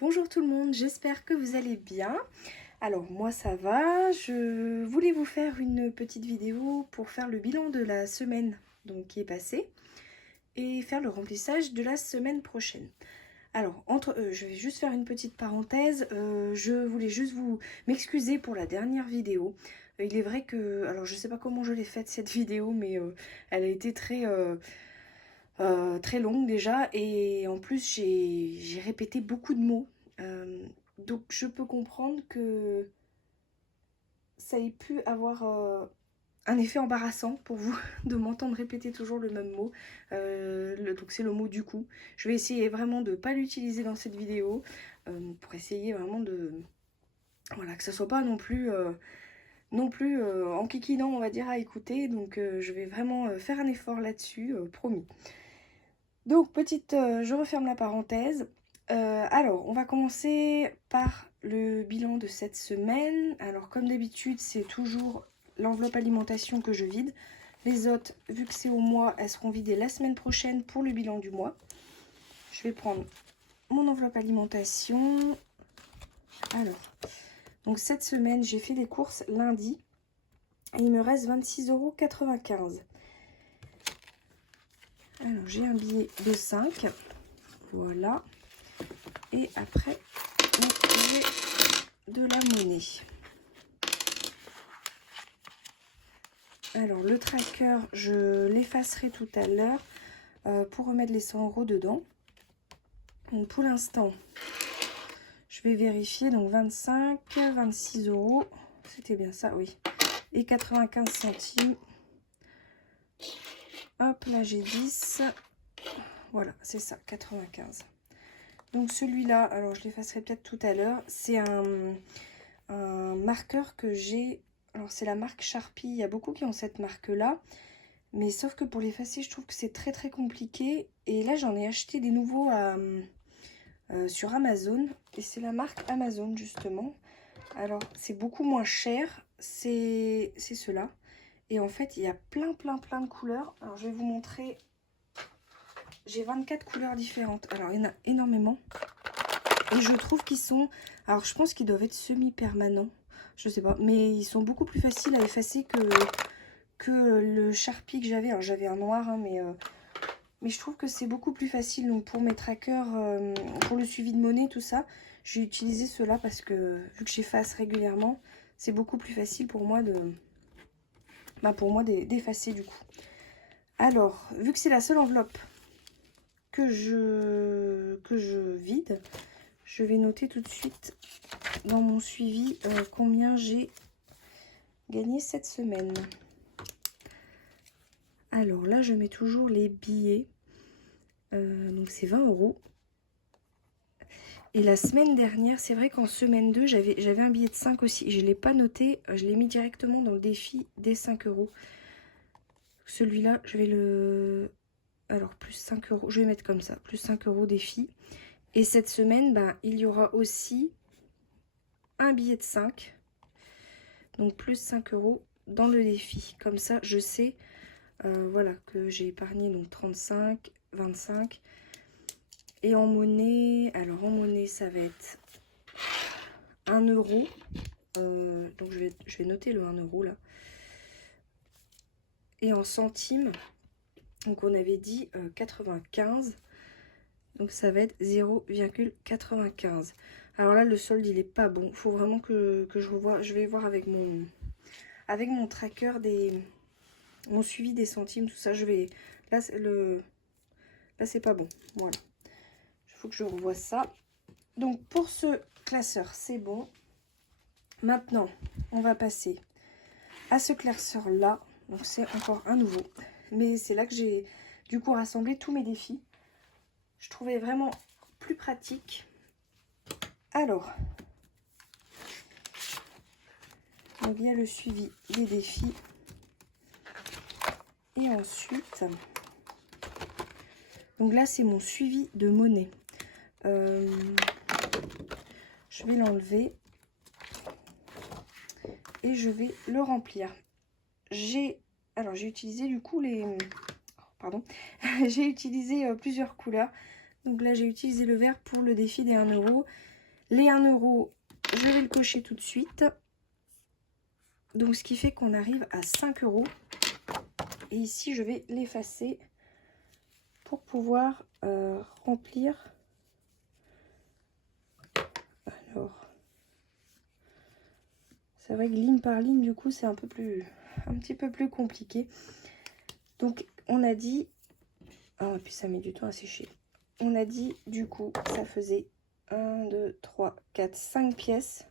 Bonjour tout le monde, j'espère que vous allez bien. Alors moi ça va, je voulais vous faire une petite vidéo pour faire le bilan de la semaine qui est passée et faire le remplissage de la semaine prochaine. Alors je vais juste faire une petite parenthèse, je voulais juste vous m'excuser pour la dernière vidéo. Il est vrai que, alors je sais pas comment je l'ai faite cette vidéo, mais elle a été très longue déjà, et en plus j'ai répété beaucoup de mots. Euh, donc je peux comprendre que ça ait pu avoir un effet embarrassant pour vous de m'entendre répéter toujours le même mot. Donc c'est le mot du coup. Je vais essayer vraiment de ne pas l'utiliser dans cette vidéo pour essayer vraiment de... Voilà, que ça soit pas non plus enquiquinant, on va dire, à écouter. Donc je vais vraiment faire un effort là-dessus, promis. Donc, je referme la parenthèse. Alors, on va commencer par le bilan de cette semaine. Alors, comme d'habitude, c'est toujours l'enveloppe alimentation que je vide. Les autres, vu que c'est au mois, elles seront vidées la semaine prochaine pour le bilan du mois. Je vais prendre mon enveloppe alimentation. Alors, donc cette semaine, j'ai fait les courses lundi. Et il me reste 26,95 €. Alors, j'ai un billet de 5. Voilà. Et après, j'ai de la monnaie. Alors, le tracker, je l'effacerai tout à l'heure pour remettre les 100 € dedans. Donc, pour l'instant, je vais vérifier. Donc, 25, 26 €. C'était bien ça, oui. Et 95 centimes. Hop, là, j'ai 10. Voilà, c'est ça, 95. Donc, celui-là, alors je l'effacerai peut-être tout à l'heure. C'est un marqueur que j'ai. Alors, c'est la marque Sharpie. Il y a beaucoup qui ont cette marque-là. Mais sauf que pour l'effacer, je trouve que c'est très compliqué. Et là, j'en ai acheté des nouveaux sur Amazon. Et c'est la marque Amazon, justement. Alors, c'est beaucoup moins cher. C'est ceux-là. Et en fait, il y a plein de couleurs. Alors, je vais vous montrer. J'ai 24 couleurs différentes. Alors, il y en a énormément. Et je trouve qu'ils sont... Alors, je pense qu'ils doivent être semi-permanents. Je sais pas. Mais ils sont beaucoup plus faciles à effacer que le Sharpie que j'avais. Alors, j'avais un noir, hein, mais je trouve que c'est beaucoup plus facile. Donc, pour mes trackers, pour le suivi de monnaie, tout ça, j'ai utilisé ceux-là parce que, vu que j'efface régulièrement, c'est beaucoup plus facile pour moi d'effacer du coup. Alors, vu que c'est la seule enveloppe que je vide, je vais noter tout de suite dans mon suivi combien j'ai gagné cette semaine. Alors là, je mets toujours les billets. Donc c'est 20 €. Et la semaine dernière, c'est vrai qu'en semaine 2, j'avais un billet de 5 aussi. Je ne l'ai pas noté, je l'ai mis directement dans le défi des 5 €. Celui-là, je vais le... Alors, plus 5 €, je vais mettre comme ça, plus 5 € défi. Et cette semaine, il y aura aussi un billet de 5. Donc, plus 5 € dans le défi. Comme ça, je sais voilà, que j'ai épargné donc 35, 25. Et en monnaie, alors en monnaie, ça va être 1 €. Donc je vais noter le 1 € là. Et en centimes, donc on avait dit 95. Donc ça va être 0,95. Alors là, le solde, il est pas bon. Il faut vraiment que je revoie. Je vais voir avec mon tracker mon suivi des centimes, tout ça. Là, c'est pas bon. Voilà. Il faut que je revoie ça. Donc pour ce classeur, c'est bon. Maintenant, on va passer à ce classeur là. Donc c'est encore un nouveau. Mais c'est là que j'ai du coup rassemblé tous mes défis. Je trouvais vraiment plus pratique. Alors, donc il y a le suivi des défis. Et ensuite, donc là c'est mon suivi de monnaie. Je vais l'enlever et je vais le remplir. J'ai utilisé du coup j'ai utilisé plusieurs couleurs. Donc là, j'ai utilisé le vert pour le défi des 1 €. Les 1 €, je vais le cocher tout de suite. Donc, ce qui fait qu'on arrive à 5 €. Et ici, je vais l'effacer pour pouvoir remplir. Alors, c'est vrai que ligne par ligne, du coup, c'est un petit peu plus compliqué. Donc, on a dit... Ah, et puis ça met du temps à sécher. On a dit, du coup, ça faisait 1, 2, 3, 4, 5 pièces.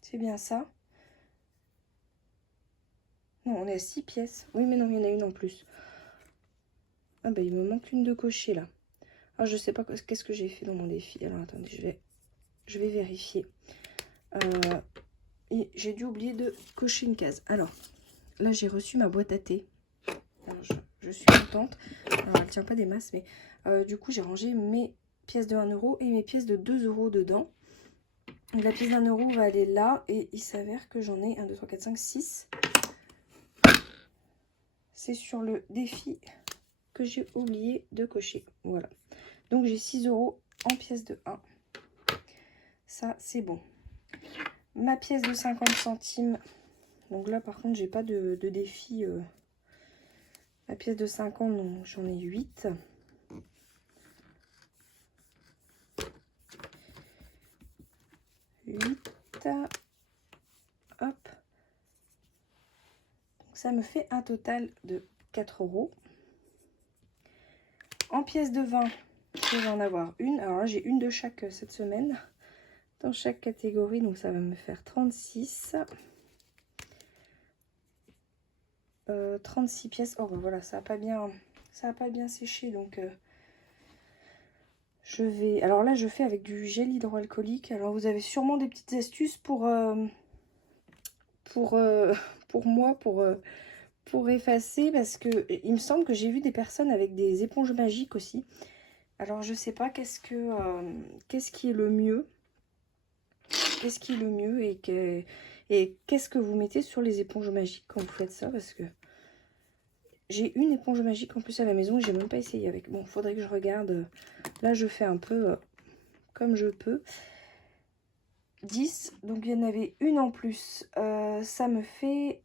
C'est bien ça. Non, on est à 6 pièces. Oui, mais non, il y en a une en plus. Ah bah, il me manque une de cocher, là. Alors, je sais pas qu'est-ce que j'ai fait dans mon défi. Alors, attendez, je vais vérifier. Et j'ai dû oublier de cocher une case. Alors, là, j'ai reçu ma boîte à thé. Alors, je suis contente. Alors, elle tient pas des masses, mais du coup, j'ai rangé mes pièces de 1 € et mes pièces de 2 € dedans. Donc, la pièce d'1 € va aller là. Et il s'avère que j'en ai 1, 2, 3, 4, 5, 6. C'est sur le défi que j'ai oublié de cocher. Voilà. Donc, j'ai 6 € en pièces de 1. Ça, c'est bon. Ma pièce de 50 centimes. Donc là, par contre, j'ai pas de défi. La pièce de 50, j'en ai 8. Hop. Donc ça me fait un total de 4 €. En pièces de 20, je vais en avoir une. Alors là, j'ai une de chaque cette semaine. Dans chaque catégorie, donc ça va me faire 36. 36 pièces. Oh ben voilà, ça n'a pas bien séché, donc je vais... Alors là, je fais avec du gel hydroalcoolique. Alors vous avez sûrement des petites astuces pour moi, pour effacer, parce que il me semble que j'ai vu des personnes avec des éponges magiques aussi. Alors je sais pas qu'est-ce qui est le mieux. Qu'est-ce qui est le mieux et qu'est-ce que vous mettez sur les éponges magiques quand vous faites ça, parce que j'ai une éponge magique en plus à la maison et j'ai même pas essayé avec. Bon, faudrait que je regarde. Là, je fais un peu comme je peux. 10, donc il y en avait une en plus. Ça me fait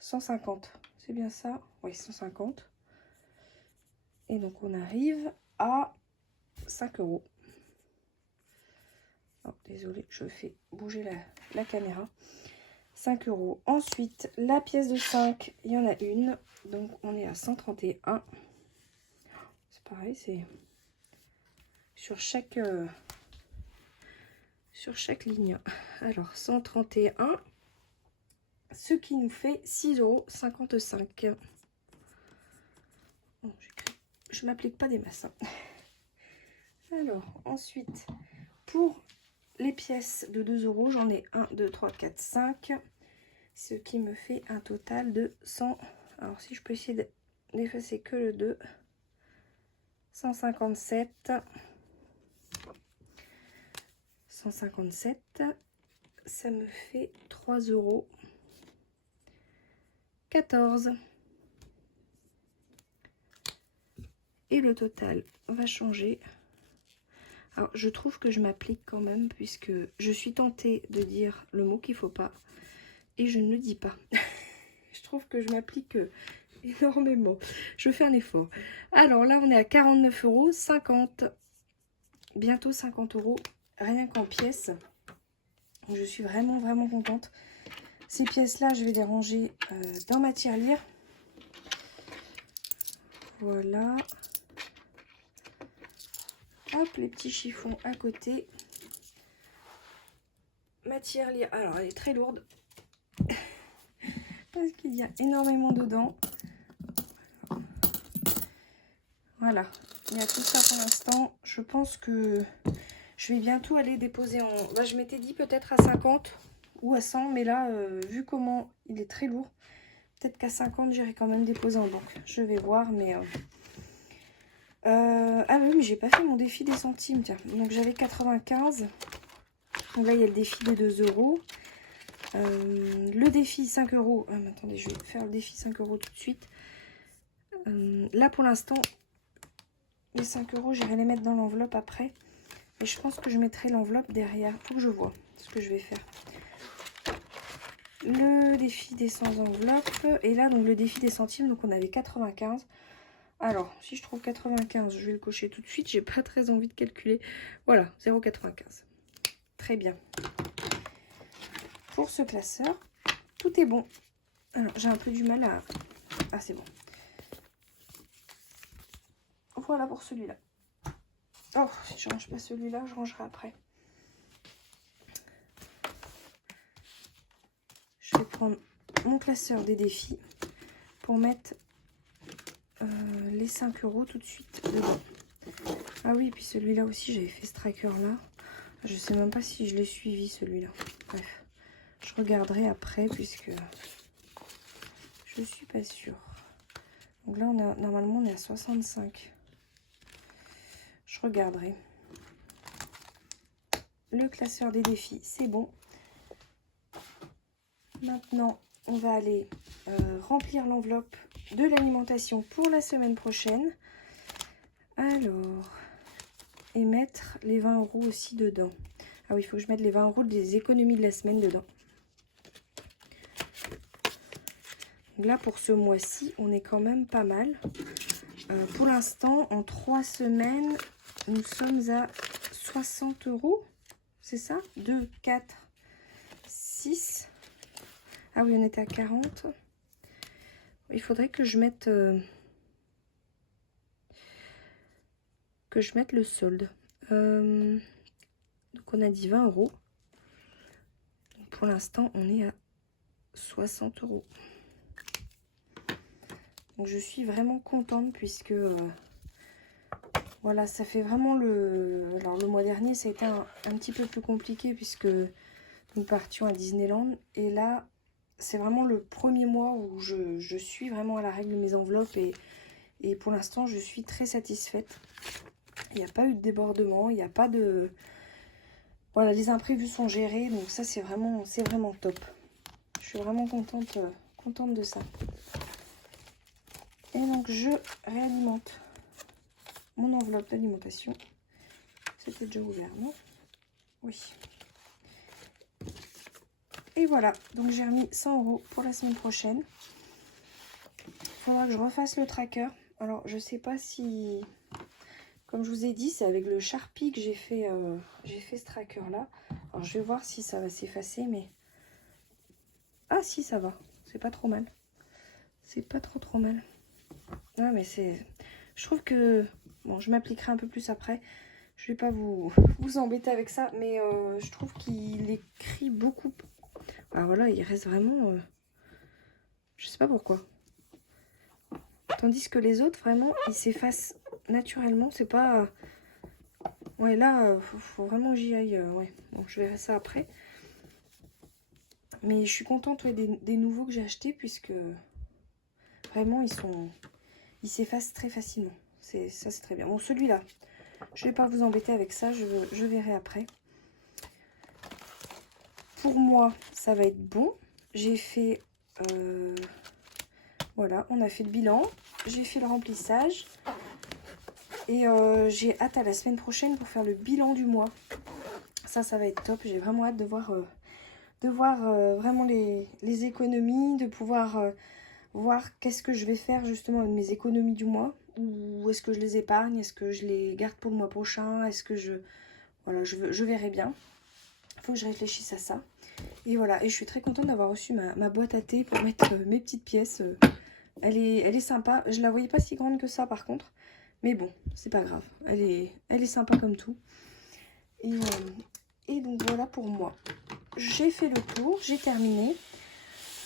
150. C'est bien ça? Oui, 150. Et donc, on arrive à 5 €. Oh, désolée, je fais bouger la caméra. 5 €. Ensuite, la pièce de 5, il y en a une. Donc, on est à 131. C'est pareil, c'est sur chaque ligne. Alors, 131. Ce qui nous fait 6,55 €. Bon, je m'applique pas des masses. Alors, ensuite, pour les pièces de 2 €, j'en ai 1, 2, 3, 4, 5. Ce qui me fait un total de 100. Alors, si je peux essayer d'effacer que le 2. 157. 157. Ça me fait 3,14 €. Et le total va changer. Alors, je trouve que je m'applique quand même, puisque je suis tentée de dire le mot qu'il ne faut pas. Et je ne le dis pas. Je trouve que je m'applique énormément. Je fais un effort. Alors là, on est à 49,50 €. Bientôt 50 €, rien qu'en pièces. Je suis vraiment, vraiment contente. Ces pièces-là, je vais les ranger dans ma tirelire. Voilà. Hop, les petits chiffons à côté. Ma tirelire, alors elle est très lourde. Parce qu'il y a énormément dedans. Voilà, il y a tout ça pour l'instant. Je pense que je vais bientôt aller déposer en... Bah, je m'étais dit peut-être à 50 ou à 100, mais là, vu comment il est très lourd, peut-être qu'à 50, j'irai quand même déposer en banque. Je vais voir, mais... Ah oui, mais j'ai pas fait mon défi des centimes, tiens. Donc j'avais 95. Donc là, il y a le défi des 2 €. Le défi 5 €. Ah, mais attendez, je vais faire le défi 5 € tout de suite. Là, pour l'instant, Les 5 €, j'irai les mettre dans l'enveloppe après. Et je pense que je mettrai l'enveloppe derrière. Faut que je vois ce que je vais faire. Le défi des 100 enveloppes. Et là, donc le défi des centimes. Donc on avait 95. Alors, si je trouve 95, je vais le cocher tout de suite. J'ai pas très envie de calculer. Voilà, 0,95. Très bien. Pour ce classeur, tout est bon. Alors, j'ai un peu du mal à... Ah, c'est bon. Voilà pour celui-là. Oh, si je range pas celui-là, je rangerai après. Je vais prendre mon classeur des défis pour mettre les 5 € tout de suite dedans. Ah oui, puis celui-là aussi, j'avais fait ce tracker-là. Je sais même pas si je l'ai suivi, celui-là. Bref, je regarderai après puisque je suis pas sûre. Donc là, normalement, on est à 65. Je regarderai. Le classeur des défis, c'est bon. Maintenant, on va aller remplir l'enveloppe de l'alimentation pour la semaine prochaine. Alors, et mettre les 20 € aussi dedans. Ah oui, il faut que je mette les 20 € des économies de la semaine dedans. Donc là, pour ce mois-ci, on est quand même pas mal. Pour l'instant, en 3 semaines, nous sommes à 60 €. C'est ça? 2, 4, 6. Ah oui, on était à 40. Il faudrait que je mette le solde. Donc on a dit 20 €. Donc pour l'instant, on est à 60 €. Donc je suis vraiment contente puisque voilà, ça fait vraiment Alors le mois dernier, ça a été un petit peu plus compliqué puisque nous partions à Disneyland. Et là, c'est vraiment le premier mois où je suis vraiment à la règle de mes enveloppes. Et pour l'instant, je suis très satisfaite. Il n'y a pas eu de débordement, il n'y a pas de... Voilà, les imprévus sont gérés. Donc ça, c'est vraiment top. Je suis vraiment contente de ça. Et donc, je réalimente mon enveloppe d'alimentation. C'était déjà ouvert, non? Oui. Et voilà, donc j'ai remis 100 € pour la semaine prochaine. Il faudra que je refasse le tracker. Alors, je sais pas si... Comme je vous ai dit, c'est avec le Sharpie que j'ai fait ce tracker-là. Alors, je vais voir si ça va s'effacer, mais... Ah, si, ça va. C'est pas trop mal. C'est pas trop mal. Non, mais c'est... Je trouve que... Bon, je m'appliquerai un peu plus après. Je vais pas vous embêter avec ça, mais je trouve qu'il écrit beaucoup. Alors voilà, il reste vraiment... je sais pas pourquoi. Tandis que les autres, vraiment, ils s'effacent naturellement. C'est pas... Ouais, là, faut vraiment que j'y aille. Ouais, bon, je verrai ça après. Mais je suis contente des nouveaux que j'ai achetés, puisque vraiment, ils s'effacent très facilement. Ça, c'est très bien. Bon, celui-là, je vais pas vous embêter avec ça. Je verrai après. Pour moi, ça va être bon. J'ai fait... voilà, on a fait le bilan. J'ai fait le remplissage. Et j'ai hâte à la semaine prochaine pour faire le bilan du mois. Ça va être top. J'ai vraiment hâte de voir vraiment les économies, de pouvoir voir qu'est-ce que je vais faire justement avec mes économies du mois. Ou est-ce que je les épargne? Est-ce que je les garde pour le mois prochain? Est-ce que je... Voilà, je verrai bien. Il faut que je réfléchisse à ça. Et voilà, et je suis très contente d'avoir reçu ma boîte à thé pour mettre mes petites pièces. Elle est sympa. Je la voyais pas si grande que ça par contre. Mais bon, c'est pas grave. Elle est sympa comme tout. Et donc voilà pour moi. J'ai fait le tour, j'ai terminé.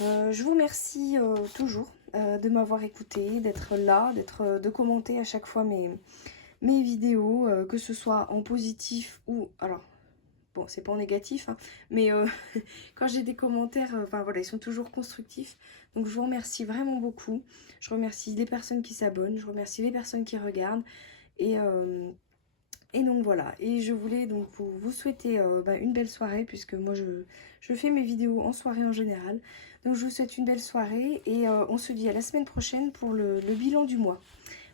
Je vous remercie toujours de m'avoir écouté, d'être là, de commenter à chaque fois mes vidéos, que ce soit en positif ou... Alors, bon, c'est pas en négatif, hein, mais quand j'ai des commentaires, enfin voilà, ils sont toujours constructifs. Donc je vous remercie vraiment beaucoup. Je remercie les personnes qui s'abonnent, je remercie les personnes qui regardent. Et donc voilà, et je voulais donc vous souhaiter une belle soirée, puisque moi je fais mes vidéos en soirée en général. Donc je vous souhaite une belle soirée et on se dit à la semaine prochaine pour le bilan du mois.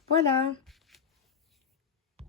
Voilà!